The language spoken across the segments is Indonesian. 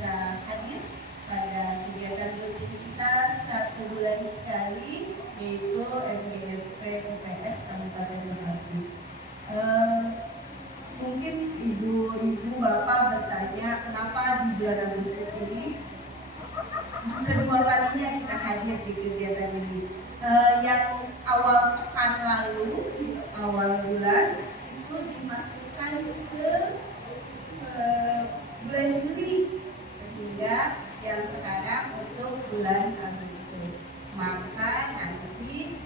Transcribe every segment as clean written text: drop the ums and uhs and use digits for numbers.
bisa hadir pada kegiatan rutin kita 1 bulan sekali, yaitu MGFP UPS Kabupaten Bekasi. Mungkin ibu-ibu bapak bertanya kenapa di bulan Agustus ini kedua kalinya kita hadir di kegiatan ini. Yang awal pekan lalu, awal bulan itu dimasukkan ke bulan Juli, sehingga yang sekarang untuk bulan Agustus. Maka nanti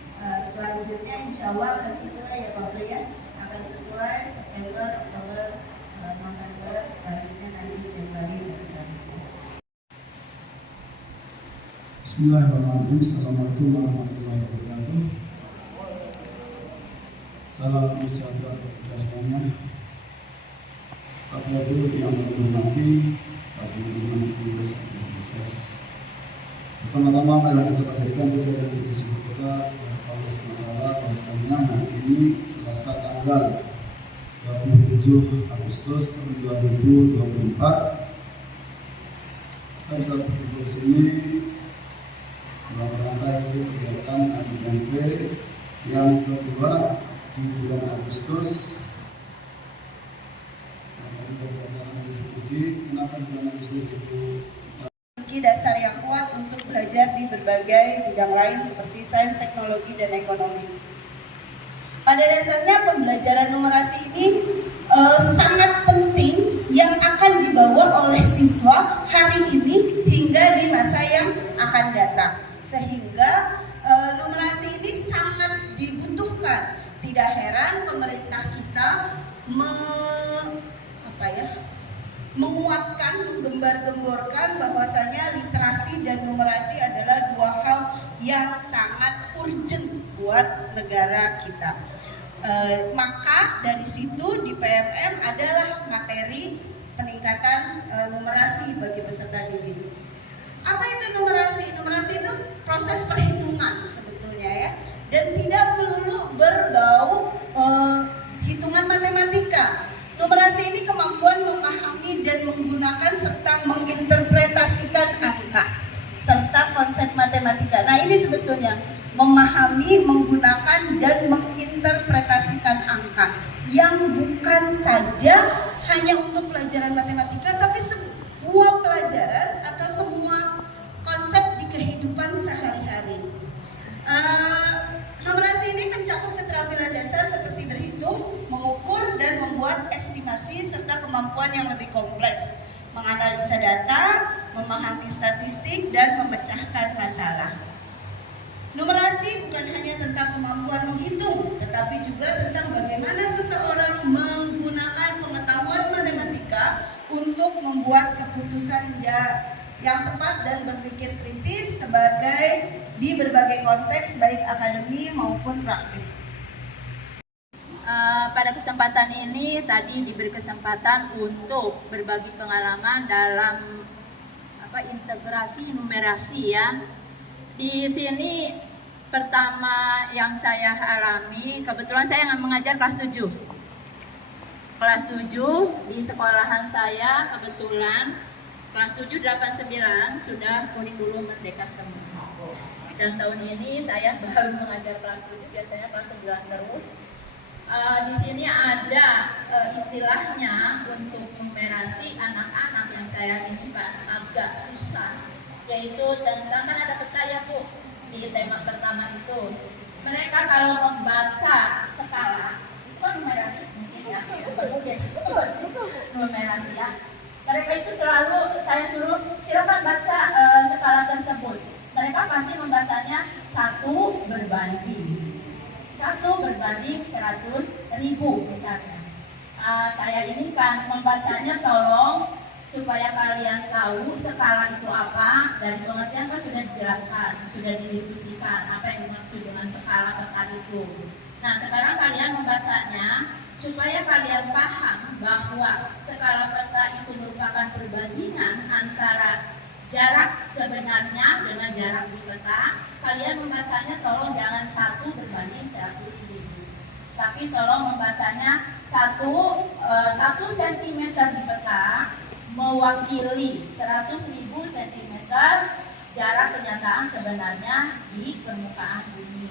selanjutnya insya Allah akan sesuai ya Pak Pri ya, akan sesuai September, Oktober, November, selanjutnya nanti Januari dan selanjutnya. Bismillahirrahmanirrahim. Assalamualaikum warahmatullahi wabarakatuh. Salam sejahtera kita semuanya. Bapak Ibu yang hormati, Bapak Ibu pertama-tama adalah kita hadirkan kepada Divisi Kota Allah SWT bahwasanya hari ini Selasa tanggal 27 Agustus tahun 2024 kita bisa berkumpul di sini dalam rangka kegiatan AMGFP yang kedua di bulan Agustus. Kenapa bulan Agustus itu? Dasar yang kuat untuk belajar di berbagai bidang lain seperti sains, teknologi, dan ekonomi. Pada dasarnya pembelajaran numerasi ini sangat penting yang akan dibawa oleh siswa hari ini hingga di masa yang akan datang. Sehingga numerasi ini sangat dibutuhkan. Tidak heran pemerintah kita menguatkan, menggembar-gemborkan bahwasanya literasi dan numerasi adalah dua hal yang sangat urgent buat negara kita. Maka dari situ di PMM adalah materi peningkatan numerasi bagi peserta didik. Apa itu numerasi? Numerasi itu proses perhitungan sebetulnya ya, dan tidak melulu berbau hitungan matematika. Numerasi ini kemampuan memahami dan menggunakan serta menginterpretasikan angka serta konsep matematika. Nah ini sebetulnya memahami, menggunakan dan menginterpretasikan angka yang bukan saja hanya untuk pelajaran matematika, tapi semua pelajaran atau semua konsep di kehidupan sehari-hari. Numerasi ini mencakup keterampilan dasar seperti berhitung, mengukur, dan membuat estimasi serta kemampuan yang lebih kompleks, menganalisa data, memahami statistik, dan memecahkan masalah. Numerasi bukan hanya tentang kemampuan menghitung, tetapi juga tentang bagaimana seseorang menggunakan pengetahuan matematika untuk membuat keputusan yang tepat dan berpikir kritis di berbagai konteks baik akademi maupun praktis. Pada kesempatan ini tadi diberi kesempatan untuk berbagi pengalaman dalam integrasi numerasi ya. Di sini pertama yang saya alami, kebetulan saya mengajar kelas 7. Kelas 7 di sekolahan saya kebetulan kelas 7, 8, 9 sudah kurikulum merdeka semua. Dan tahun ini saya baru mengajar kelas 7, biasanya kelas 9 terus. Di sini ada istilahnya untuk numerasi anak-anak yang saya minta agak susah, yaitu tentang kan ada peta ya Bu di tema pertama itu. Mereka kalau membaca skala itu kan numerasi mungkin ya, numerasi ya. Mereka itu selalu saya suruh silakan baca skala tersebut. Mereka pasti membacanya 1 berbanding 100.000 misalnya. Saya ini kan membacanya tolong supaya kalian tahu skala itu apa, dari pengertian kan sudah dijelaskan, sudah didiskusikan apa yang dimaksud dengan skala peta itu. Nah sekarang kalian membacanya supaya kalian paham bahwa skala peta itu merupakan perbandingan antara jarak sebenarnya dengan jarak di peta. Kalian membacanya tolong jangan 1 berbanding 100.000, tapi tolong membacanya 1 cm di peta mewakili 100.000 cm jarak kenyataan sebenarnya di permukaan bumi.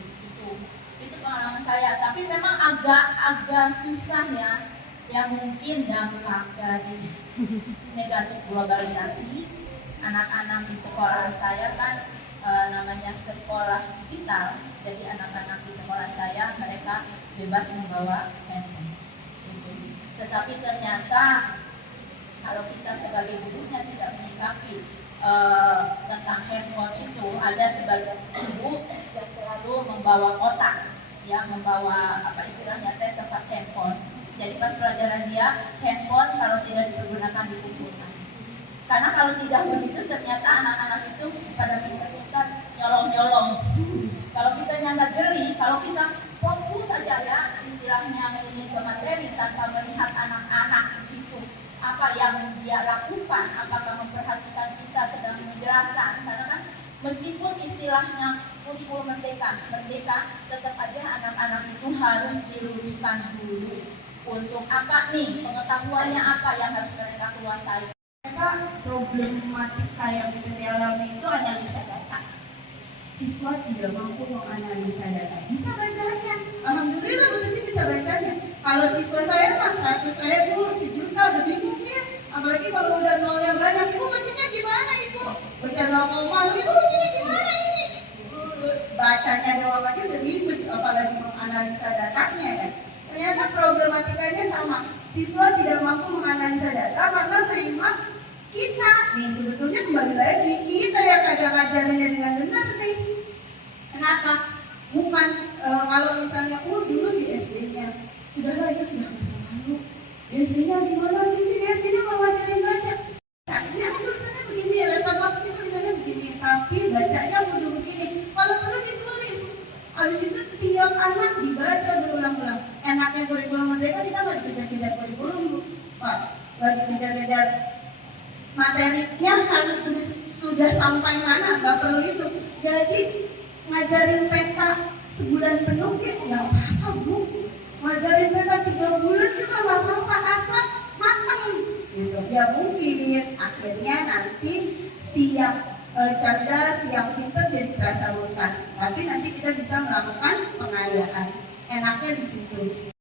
Itu pengalaman saya. Tapi memang agak susah ya mungkin dampak dari negatif globalisasi. Anak-anak di sekolah saya kan namanya sekolah digital, jadi anak-anak di sekolah saya mereka bebas membawa handphone. Tetapi ternyata kalau kita sebagai gurunya tidak menyikapi tentang handphone itu, ada sebagian guru yang selalu membawa kotak, ya membawa apa istilahnya tempat handphone. Jadi pas pelajaran dia handphone kalau tidak dipergunakan dikumpulkan. Karena kalau tidak begitu ternyata anak-anak itu pada pintar-pintar nyolong-nyolong. Kalau kita nggak jeli, kalau kita fokus saja ya istilahnya ini ke materi tanpa melihat anak-anak di situ apa yang dia lakukan, apakah memperhatikan kita sedang menjelaskan. Karena kan meskipun istilahnya kurikulum merdeka, tetap aja anak-anak itu harus diluruskan dulu untuk apa nih, pengetahuannya apa yang harus mereka kuasai. Problematika yang kita dialami itu analisa data. Siswa tidak mampu menganalisa data. Bisa bacanya, alhamdulillah betul bisa bacanya. Kalau siswa saya pas 100 saya Bu, 1 juta udah bingung dia. Apalagi kalau udah nol yang banyak, ibu bacanya gimana ibu? Baca 0, ibu bacanya gimana ini? Bacanya doang aja udah bingung, apalagi menganalisa datanya ya. Ternyata problematikanya sama. Siswa tidak mampu menganalisa data karena terima kita nih, sebetulnya kembali lagi kita yang kagak ngajarinnya dengan benar nih. Kenapa? Bukan kalau misalnya dulu di SD-nya sudahlah, itu sudah masa lalu. Di SD-nya gimana sih? Di SD-nya mau ngajarin baca. Ini aku tulisannya begini ya, letak waktu tulisannya begini, tapi bacanya kudu begini. Kalau perlu ditulis. Habis itu tiap anak dibaca berulang-ulang. Enaknya kurikulum merdeka kita nggak dikejar-kejar kurikulum, Pak. Nggak dikejar-kejar materinya harus sudah sampai mana, nggak perlu itu. Jadi ngajarin peta sebulan penuh ya nggak apa-apa Bu. Ngajarin peta 3 bulan juga nggak apa-apa, asal matang gitu. Ya mungkin akhirnya nanti siap cerdas, siap pintar jadi terasa bosan. Tapi nanti kita bisa melakukan pengayaan. Enaknya di situ.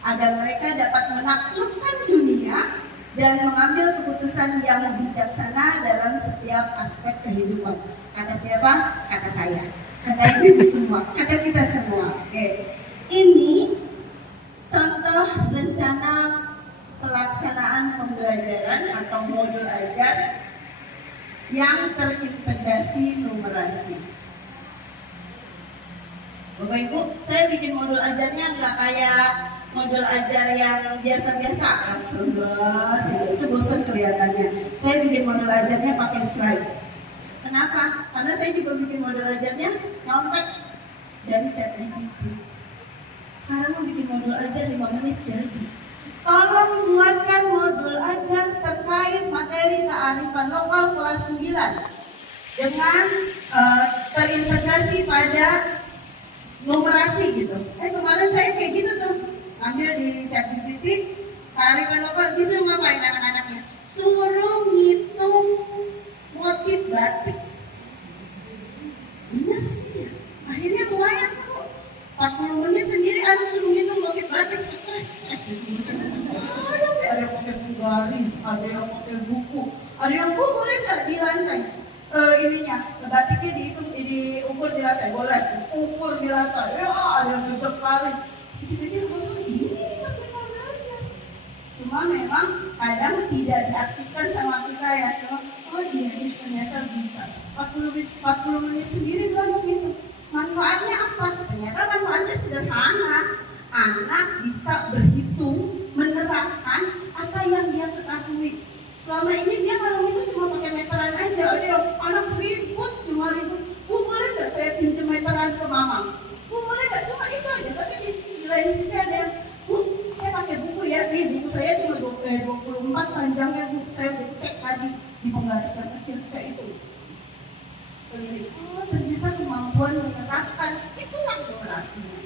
Agar mereka dapat menaklukkan dunia dan mengambil keputusan yang bijaksana dalam setiap aspek kehidupan. Kata siapa? Kata saya. Kata ibu semua. Kata kita semua. Oke. Ini contoh rencana pelaksanaan pembelajaran atau modul ajar yang terintegrasi numerasi. Bapak Ibu, saya bikin modul ajarnya nggak kayak modul ajar yang biasa-biasa, langsung itu bosan kelihatannya. Saya bikin modul ajarnya pakai slide. Kenapa? Karena saya juga bikin modul ajarnya nyontek dari ChatGPT. Sekarang mau bikin modul ajar 5 menit jadi. Tolong buatkan modul ajar terkait materi kearifan lokal kelas 9 dengan terintegrasi pada numerasi gitu. Kemarin saya kayak gitu tuh, ambil di ChatGPT kearifan lokal, disuruh ngapain anak-anaknya? Suruh ngitung motif batik. Benar sih ya. Akhirnya lumayan tuh 40 menit sendiri anak suruh ngitung motif batik, stres. Ada yang pakai garis, ada yang pakai buku, ada yang boleh nggak di lantai ininya batiknya diukur di lantai, boleh ukur di lantai. Ya ada yang cocok kali. Pikir-pikir ini mereka belajar. Cuma memang kadang tidak diaksikan sama kita ya. Cuma ini ternyata bisa 40 menit sendiri banget gitu. Manfaatnya apa? Ternyata manfaatnya sederhana. Anak bisa berhitung, menerapkan apa yang dia ketahui. Selama ini dia kalau itu cuma pakai meteran aja. Ada yang anak ribut, cuma ribut. Bu boleh nggak saya pinjam meteran ke mama? Bu boleh nggak? Cuma itu aja. Tapi di lain sisi ada yang, Bu saya pakai buku ya. Nih buku saya cuma 24 panjangnya Bu. Saya udah cek tadi di penggaris yang kecil saya itu. Ternyata kemampuan menerapkan itulah numerasinya.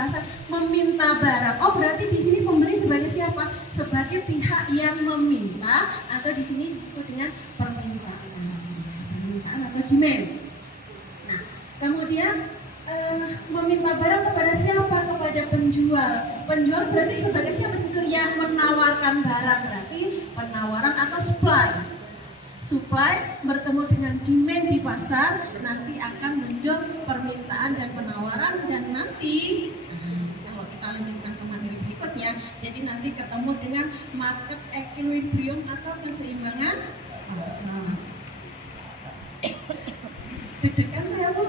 pasar meminta barang. Oh, berarti di sini pembeli sebagai siapa? Sebagai pihak yang meminta, atau di sini disebut dengan permintaan atau demand. Nah, kemudian meminta barang kepada siapa? Kepada penjual. Penjual berarti sebagai siapa? Yang menawarkan barang, berarti penawaran atau supply. Supply bertemu dengan demand di pasar, nanti akan muncul permintaan dan penawaran, dan nanti kalau kita lanjutkan ke materi berikutnya, jadi nanti ketemu dengan market equilibrium atau keseimbangan pasar. Deg-degan saya, Bu.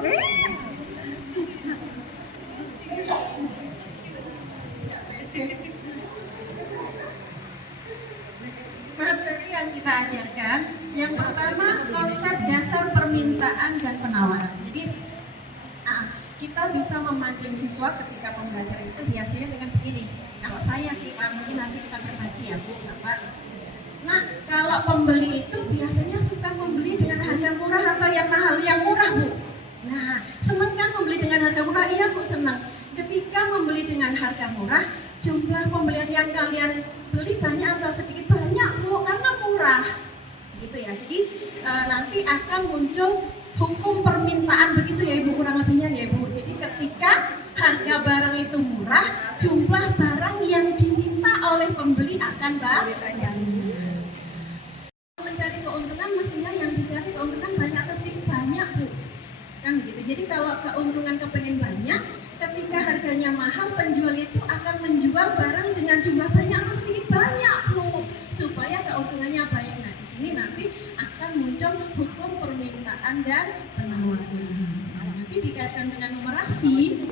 Materi yang kita ajarkan, yang pertama konsep dasar permintaan dan penawaran. Jadi kita bisa memancing siswa ketika pembelajaran itu biasanya dengan begini. Kalau saya sih Pak, mungkin nanti kita berbagi ya Bu, Bapak. Nah, kalau pembeli itu biasanya suka membeli dengan harga murah atau yang mahal? Yang murah, Bu. Nah, senang kan membeli dengan harga murah? Iya Bu, senang. Ketika membeli dengan harga murah, jumlah pembelian yang kalian beli banyak atau sedikit? Banyak Bu, karena murah gitu ya. Jadi nanti akan muncul hukum permintaan begitu ya Ibu, kurang lebihnya ya Ibu. Jadi ketika harga barang itu murah, jumlah barang yang diminta oleh pembeli akan banyak. Mencari keuntungan, mestinya yang dicari keuntungan banyak atau sedikit? Banyak Bu, kan begitu. Jadi kalau keuntungan kepengen banyak, ketika harganya mahal, penjual itu akan menjual barang dengan jumlah banyak atau sedikit? Banyak Bu, supaya keuntungannya banyak. Nah, di sini nanti akan muncul hukum permintaan dan penawaran. Nanti dikaitkan dengan numerasi,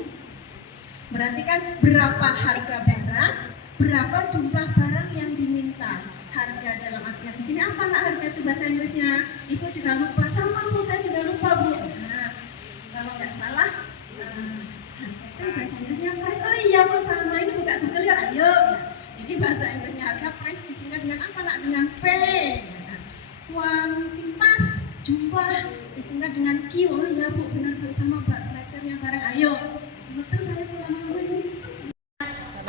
berarti kan berapa harga barang, berapa jumlah barang yang diminta. Harga dalam artinya di sini apa nak harga itu bahasa Inggrisnya? Ibu juga lupa, sama Bu, saya juga lupa Bu. Nah, kalau nggak salah bahasa Inggrisnya price. Oh iya Bu, sama, ini buka Google ya, ayo ya. Jadi bahasa Inggrisnya harga price disingkat dengan apa nak? Dengan P. Kuantitas, jumlah disingkat dengan Q. Oh iya Bu, benar Bu, sama letternya barang. Ayo, betul saya selama ini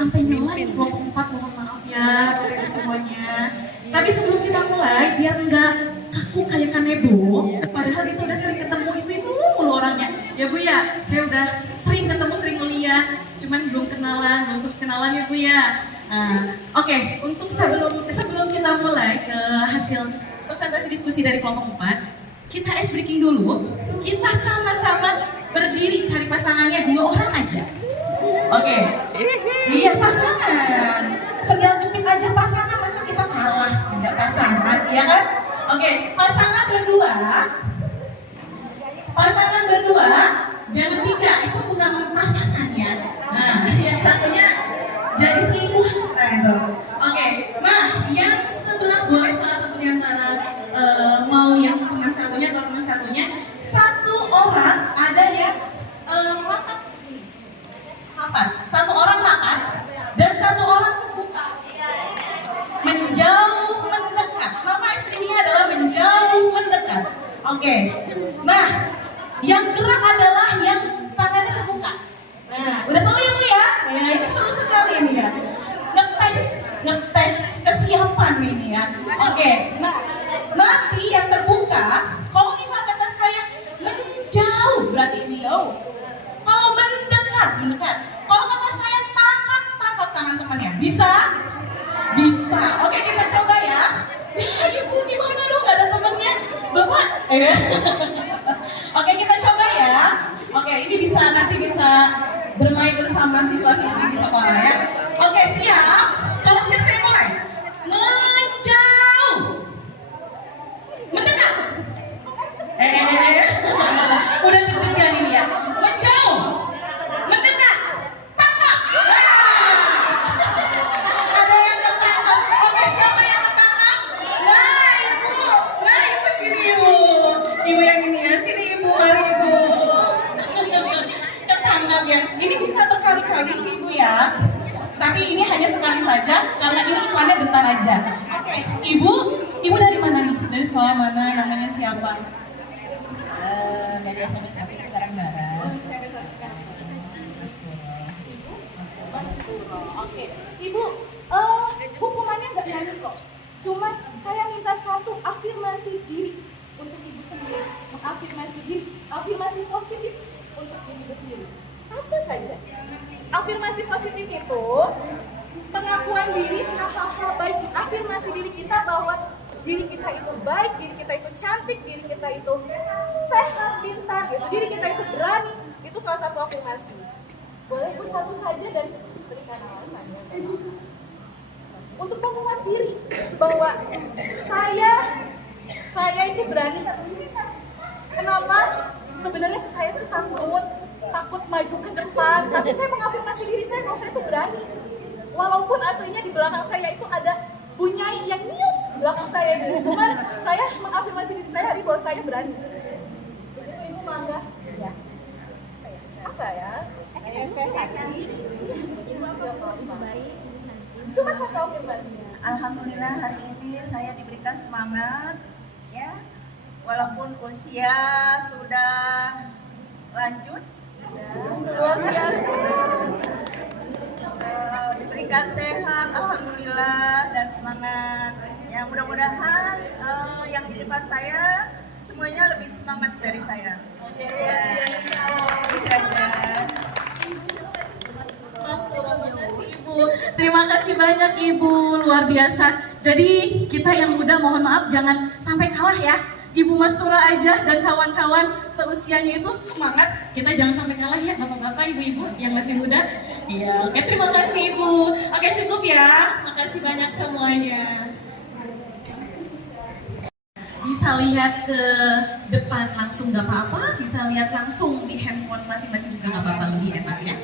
sampai nyala di kelompok 4, mohon maaf ya Bapak Ibu semuanya. Tapi sebelum kita mulai, biar enggak kaku kayak Kanebo, padahal kita udah sering ketemu itu mulu orangnya ya Bu ya. Saya udah sering ketemu, sering ngeliat, cuman belum sempat kenalan ya Bu ya. Oke, untuk sebelum kita mulai ke hasil presentasi diskusi dari kelompok 4, kita ice breaking dulu. Kita sama-sama berdiri cari pasangannya 2 orang aja. Oke. Iya, pasangan. Sendal jepit aja pasangan, masa kita kalah tidak pasangan, ya kan? Oke, pasangan berdua, jangan 3, itu bukan pasangan ya. Nah, yang satunya jadi selingkuh. Nah itu. Oke, nah yang sebelah boleh salah satu di antara mau yang teman satunya atau teman satunya, satu orang ada yang satu orang rapat dan satu orang terbuka, menjauh mendekat. Nama istrinya adalah menjauh mendekat. Oke. Nah, yang gerak adalah yang tangannya terbuka. Nah, udah tahu ya Bu ya? Ya, ini seru sekali nih ya. Ngetes kesiapan ini ya. Oke. Nah, nanti yang terbuka, kalau misal kata saya menjauh berarti jauh. Kalau mendekat. Kalau kata saya tangkap tangan temannya. Bisa? Bisa. Oke, kita coba ya. Ya, Ibu gimana dong? Gak ada temannya. Bapak? Oke, kita coba ya. Oke, ini nanti bisa bermain bersama siswa-siswi di sekolah ya. Oke, siap? Kalau siap saya mulai. Menjauh. Mendekat. Udah deg-degan ini ya. Menjauh. Mendekat. Tangkap. Ada yang ketangkap. Oke, siapa yang ketangkap? Nah, Ibu sini Ibu. Ibu yang ini ya, sini Ibu, mari Ibu. Ketangkap ya. Ini bisa berkali-kali sih Ibu ya. Tapi ini hanya sekali saja, karena ini iklannya bentar aja. Oke, Ibu dari mana nih? Dari sekolah mana? Namanya siapa? Dari SMP Cikarang Barat. Oke, Ibu, hukumannya nggak banyak kok. Cuma saya minta satu afirmasi diri untuk Ibu sendiri, mengafirmasi diri, afirmasi positif untuk diri Ibu sendiri. Satu saja. Afirmasi positif itu pengakuan diri tentang hal-hal baik, afirmasi diri kita bahwa diri kita itu baik, diri kita itu cantik, diri kita itu sehat, pintar, gitu. Diri kita itu berani. Itu salah satu afirmasi. Boleh Bu satu saja dan berikan alasan. Untuk menguat diri bahwa saya itu berani. Kenapa? Sebenarnya saya itu takut maju ke depan, tapi saya mengafirmasi diri saya kalau saya itu berani. Walaupun aslinya di belakang saya itu ada bunyai yang niut di belakang saya, cuman saya mengafirmasi diri saya hari bahwa saya berani. Begitu Ibu mangga. Ya. Apa ya? Saya cari ibu apa baik. Cuma satu afirmasi. Alhamdulillah hari ini saya diberikan semangat, ya, walaupun usia sudah lanjut, Luar biasa. diberikan sehat, alhamdulillah, dan semangat. Ya, mudah-mudahan yang di depan saya semuanya lebih semangat dari saya. Ya, itu aja. Ibu, terima kasih banyak Ibu, luar biasa. Jadi kita yang muda mohon maaf jangan sampai kalah ya. Ibu Mastura aja dan kawan-kawan seusianya itu semangat. Kita jangan sampai kalah ya bapak-bapak, ibu-ibu yang masih muda. Iya, oke, terima kasih Ibu. Oke, cukup ya. Makasih banyak semuanya. Bisa lihat ke depan langsung nggak apa-apa, bisa lihat langsung di handphone masing-masing juga nggak apa-apa, lebih enak ya.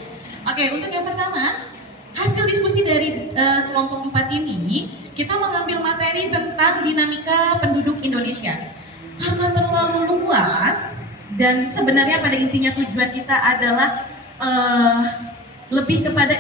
Oke, untuk yang pertama, hasil diskusi dari kelompok 4 ini, kita mengambil materi tentang dinamika penduduk Indonesia. Karena terlalu luas, dan sebenarnya pada intinya tujuan kita adalah lebih kepada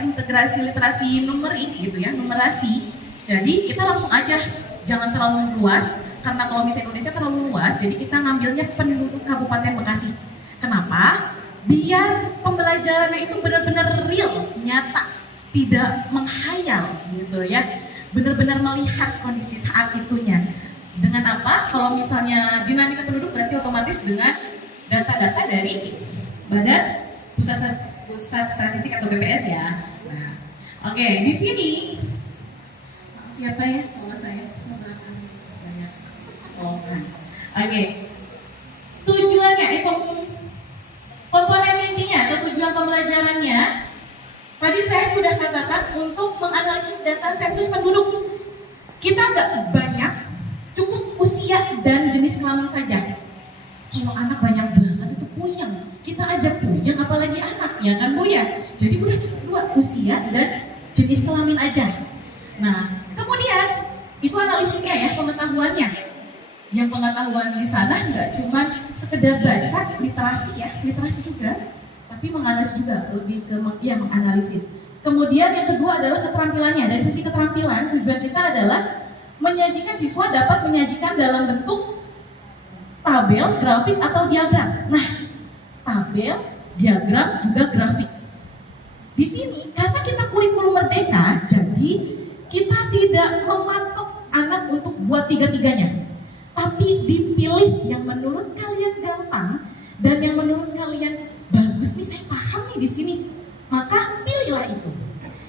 integrasi literasi numerik gitu ya, numerasi. Jadi kita langsung aja, jangan terlalu luas, karena kalau misalnya Indonesia terlalu luas, jadi kita ngambilnya penduduk Kabupaten Bekasi. Kenapa? Biar pembelajarannya itu benar-benar real, nyata, tidak menghayal gitu ya, benar-benar melihat kondisi saat itunya. Dengan apa? Kalau misalnya dinamika penduduk berarti otomatis dengan data-data dari Badan Pusat Statistik atau BPS ya. Nah, oke, di sini ya Pak ya, kalau saya banyak. Oke, tujuannya komponen intinya atau tujuan pembelajarannya tadi saya sudah katakan untuk menganalisis data sensus penduduk. Kita nggak banyak, cukup usia dan jenis kelamin saja. Kalau anak banyak banget itu puyeng. Kita aja puyeng apalagi anak, ya kan Bu ya? Jadi udah cukup 2, usia dan jenis kelamin aja. Nah, kemudian itu analisisnya ya, pengetahuannya. Yang pengetahuan di sana nggak cuma sekedar baca literasi ya, literasi juga, tapi menganalisis juga, lebih ke menganalisis. Kemudian yang kedua adalah keterampilannya. Dari sisi keterampilan, tujuan kita adalah menyajikan, siswa dapat menyajikan dalam bentuk tabel, grafik, atau diagram. Nah, tabel, diagram, juga grafik. Di sini, karena kita kurikulum merdeka, jadi kita tidak mematok anak untuk buat tiga-tiganya. Tapi dipilih yang menurut kalian gampang dan yang menurut kalian bagus nih, saya paham nih di sini. Maka pilihlah itu.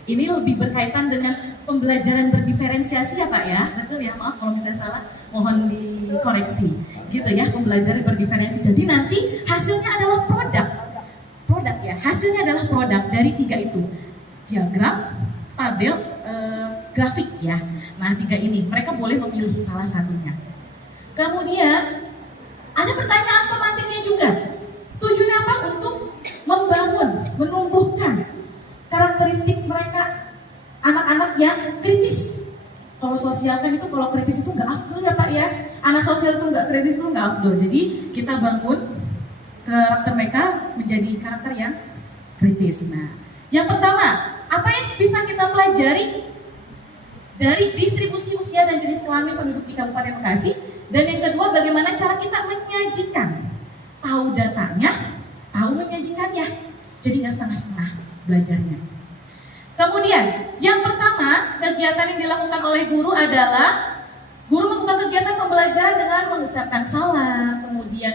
Ini lebih berkaitan dengan pembelajaran berdiferensiasi ya Pak ya, betul ya, maaf kalau misalnya salah, mohon dikoreksi. Gitu ya, pembelajaran berdiferensiasi. Jadi nanti hasilnya adalah produk ya, hasilnya adalah produk dari 3 itu, diagram, tabel, grafik ya. Nah 3 ini, mereka boleh memilih salah satunya. Kemudian ada pertanyaan pemantiknya juga. Tujuannya apa? Untuk membangun, menumbuhkan karakteristik mereka, anak-anak yang kritis. Kalau sosial kan itu, kalau kritis itu nggak afdol ya Pak ya. Anak sosial itu nggak kritis itu nggak afdol. Jadi kita bangun karakter mereka menjadi karakter yang kritis. Nah, yang pertama, apa yang bisa kita pelajari dari distribusi usia dan jenis kelamin penduduk di Kabupaten Bekasi? Dan yang kedua, bagaimana cara kita menyajikan, tahu datanya, tahu menyajikannya. Jadi nggak setengah-setengah belajarnya. Kemudian, yang pertama, kegiatan yang dilakukan oleh guru adalah guru melakukan kegiatan pembelajaran dengan mengucapkan salam, kemudian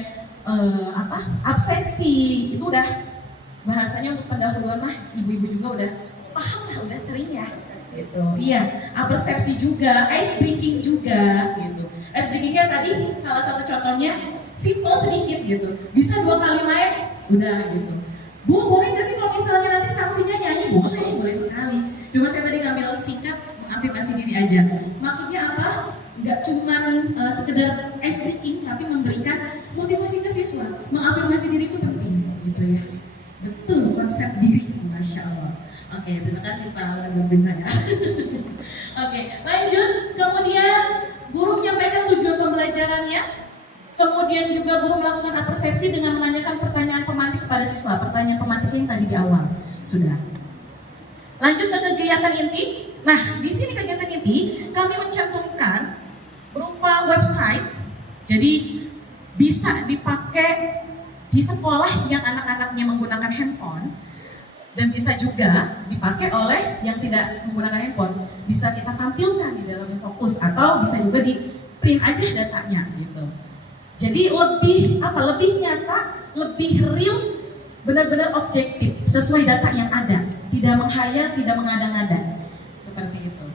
absensi. Itu udah bahasanya untuk pendahuluan mah ibu-ibu juga udah paham lah, udah sering ya. Gitu. Iya, absensi juga, ice breaking juga gitu. Ice breakingnya tadi salah satu contohnya simple sedikit gitu. Bisa 2 kali main, udah gitu. Bu, boleh nggak sih kalau misalnya nanti sanksinya nyanyi? Boleh sekali. Cuma saya tadi ngambil singkat mengafirmasi diri aja. Maksudnya apa? Nggak cuma sekedar ice breaking, tapi memberikan motivasi ke siswa. Mengafirmasi diri itu penting, gitu ya. Betul, konsep diri, masya Allah. Oke, terima kasih Pak udah bantuin saya. Oke, lanjut. Kemudian guru menyampaikan tujuan pembelajarannya. Kemudian juga guru melakukan persepsi dengan menanyakan pertanyaan pemantik kepada siswa. Pertanyaan pemantik yang tadi di awal sudah. Lanjut ke kegiatan inti. Nah, di sini kegiatan inti kami mencantumkan berupa website. Jadi bisa dipakai di sekolah yang anak-anaknya menggunakan handphone dan bisa juga dipakai oleh yang tidak menggunakan handphone. Bisa kita tampilkan di dalam fokus atau bisa juga di print aja datanya gitu. Jadi lebih nyata, lebih real, benar-benar objektif sesuai data yang ada, tidak menghayal, tidak mengada-ngada, seperti itu.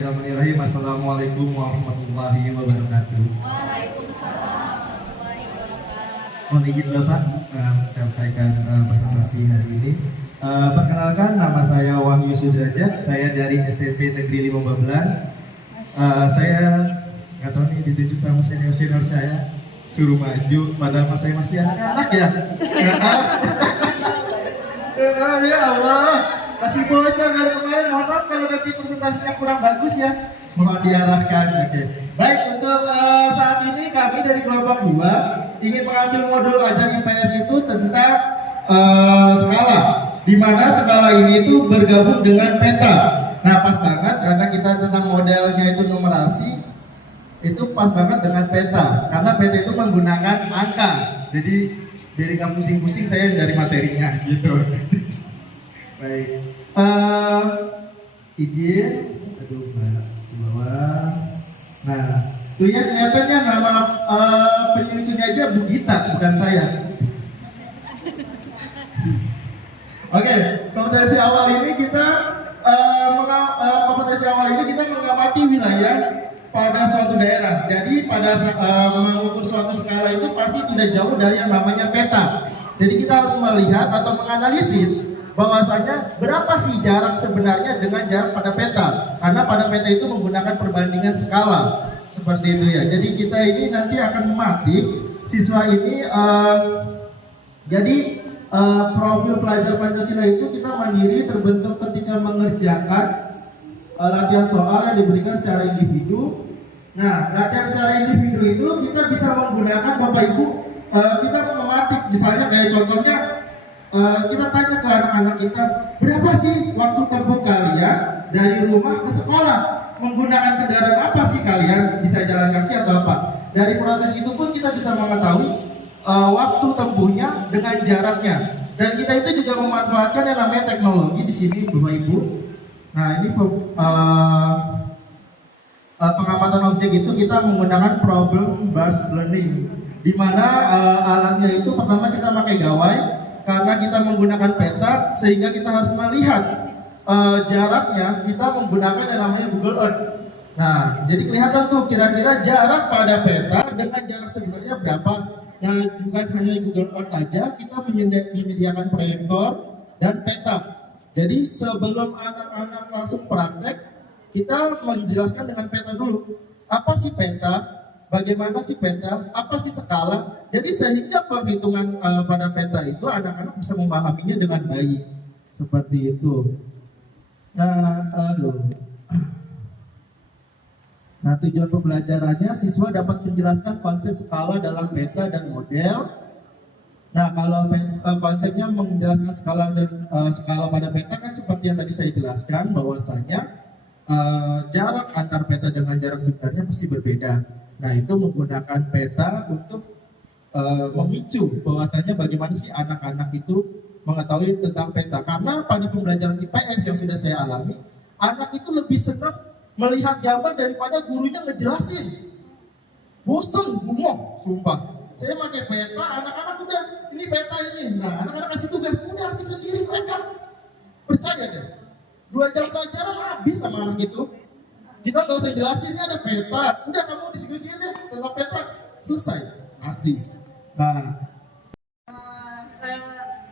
Bismillahirrahmanirrahim. Assalamualaikum warahmatullahi wabarakatuh. Waalaikumsalam warahmatullahi wabarakatuh. Mohon izin Bapak menyampaikan presentasi hari ini. Perkenalkan, nama saya Wahyu Sudrajat. Saya dari SMP Negeri 5 Babelan. Saya nggak tahu nih ditunjuk sama senior saya. Suruh maju, padahal saya masih anak-anak ya. Ya Allah, masih bocah dari kemarin. Mohon maaf kalau nanti presentasinya kurang bagus ya. Mohon diarahkan. Oke. Baik, untuk saat ini kami dari kelompok 2 ingin mengambil modul ajar IPS itu tentang skala, di mana skala ini itu bergabung dengan peta. Nah, pas banget karena kita tentang modelnya itu numerasi. Itu pas banget dengan peta, karena peta itu menggunakan angka. Jadi biar nggak pusing-pusing saya dari materinya gitu. Baik, izin, aduh Mbak, di bawah. Nah, tuh ya kelihatannya nama penyusunnya aja Bu Gita, bukan saya. Oke, kompetensi awal ini kita mengamati wilayah pada suatu daerah. Jadi pada mengukur suatu skala itu pasti tidak jauh dari yang namanya peta. Jadi kita harus melihat atau menganalisis bahwasanya berapa sih jarak sebenarnya dengan jarak pada peta. Karena pada peta itu menggunakan perbandingan skala. Seperti itu ya. Jadi kita ini nanti akan mematik siswa ini jadi profil pelajar Pancasila itu kita mandiri terbentuk ketika mengerjakan latihan soal yang diberikan secara individu. Nah, latihan secara individu itu kita bisa menggunakan Bapak Ibu, kita mematik misalnya kayak contohnya kita tanya ke anak-anak kita, berapa sih waktu tempuh kalian dari rumah ke sekolah? Menggunakan kendaraan apa sih kalian? Bisa jalan kaki atau apa? Dari proses itu pun kita bisa mengetahui waktu tempuhnya dengan jaraknya. Dan kita itu juga memanfaatkan yang namanya teknologi di sini, Bapak Ibu. Nah, ini pengamatan objek itu kita menggunakan problem based learning, di mana alatnya itu pertama kita pakai gawai karena kita menggunakan peta, sehingga kita harus melihat jaraknya kita menggunakan yang namanya Google Earth. Nah, jadi kelihatan tuh kira-kira jarak pada peta dengan jarak sebenarnya berapa. Nah, bukan hanya Google Earth aja, kita menyediakan proyektor dan peta. Jadi sebelum anak-anak langsung praktek, kita menjelaskan dengan peta dulu. Apa sih peta? Bagaimana sih peta? Apa sih skala? Jadi sehingga penghitungan pada peta itu anak-anak bisa memahaminya dengan baik. Seperti itu. Nah, tujuan pembelajarannya siswa dapat menjelaskan konsep skala dalam peta dan model. Nah, kalau konsepnya menjelaskan skala dan skala pada peta kan seperti yang tadi saya jelaskan, bahwasanya jarak antar peta dengan jarak sebenarnya pasti berbeda. Nah, itu menggunakan peta untuk memicu bahwasanya bagaimana sih anak-anak itu mengetahui tentang peta. Karena pada pembelajaran IPS yang sudah saya alami, anak itu lebih senang melihat gambar daripada gurunya ngejelasin. Bosan, gumoh, sumpah. Saya pakai peta, anak-anak udah, ini peta ini. Nah, anak-anak kasih tugas, udah asik sendiri mereka. Percaya deh. 2 jam pelajaran habis sama anak itu. Kita nggak usah jelasin, ini ada peta. Udah kamu diskusiin deh tentang peta, selesai. Pasti. Nah,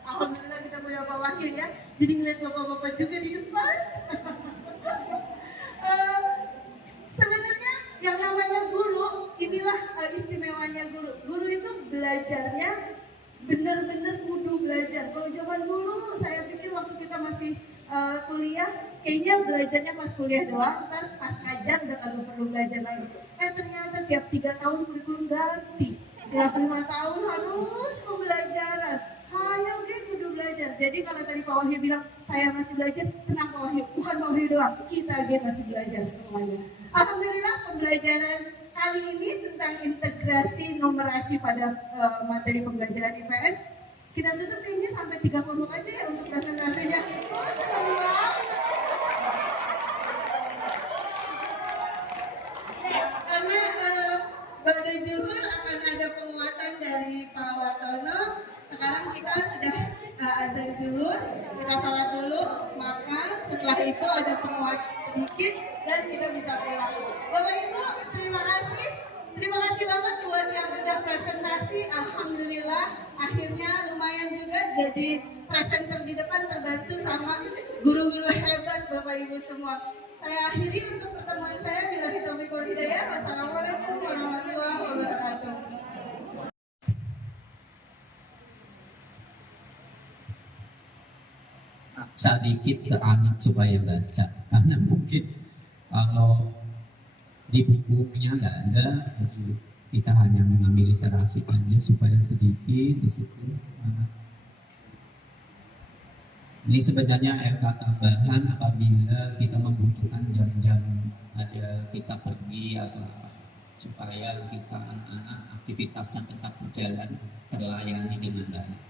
Alhamdulillah kita punya Pak Wahyu ya. Jadi ngeliat bapak-bapak juga di depan. Sebenarnya yang namanya guru, inilah istimewanya guru. Guru itu belajarnya benar-benar kudu belajar. Kalau zaman dulu saya pikir waktu kita masih kuliah, kayaknya belajarnya pas kuliah doang, ntar pas ngajar udah kagak perlu belajar lagi. Ternyata tiap 3 tahun kurikulum ganti, tiap 5 tahun harus pembelajaran. Hayo gue kudu belajar. Jadi kalau tadi Pak Wahyu bilang saya masih belajar, tenang Pak Wahyu, bukan Pak Wahyu doang, kita gue masih belajar semuanya. Alhamdulillah pembelajaran kali ini tentang integrasi numerasi pada materi pembelajaran IPS kita tutup kayaknya sampai 3 kelompok aja ya untuk presentasinya. Karena pada zuhur akan ada penguatan dari Pak Wartono. Sekarang kita sudah azan zuhur, kita salat dulu, makan. Setelah itu ada penguat sedikit dan kita bisa pulang. Bapak Ibu, terima kasih. Terima kasih banget buat yang udah presentasi. Alhamdulillah, akhirnya lumayan juga jadi presenter di depan, terbantu sama guru-guru hebat Bapak Ibu semua. Saya akhiri untuk pertemuan saya. Billahi taufiq wal hidayah. Wassalamualaikum warahmatullahi wabarakatuh. Sedikit ke anak supaya baca, karena mungkin kalau di bukunya nggak ada, kita hanya mengambil literasi aja supaya sedikit di situ. Ini sebenarnya RK tambahan apabila kita membutuhkan jam-jam ada kita pergi atau supaya kita anak-anak aktivitasnya tetap berjalan terlayani dengan baik.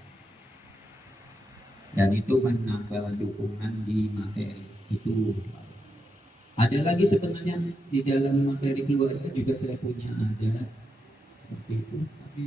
Dan itu menambah dukungan di materi itu. Ada lagi sebenarnya di dalam materi keluarga juga saya punya ada seperti itu, tapi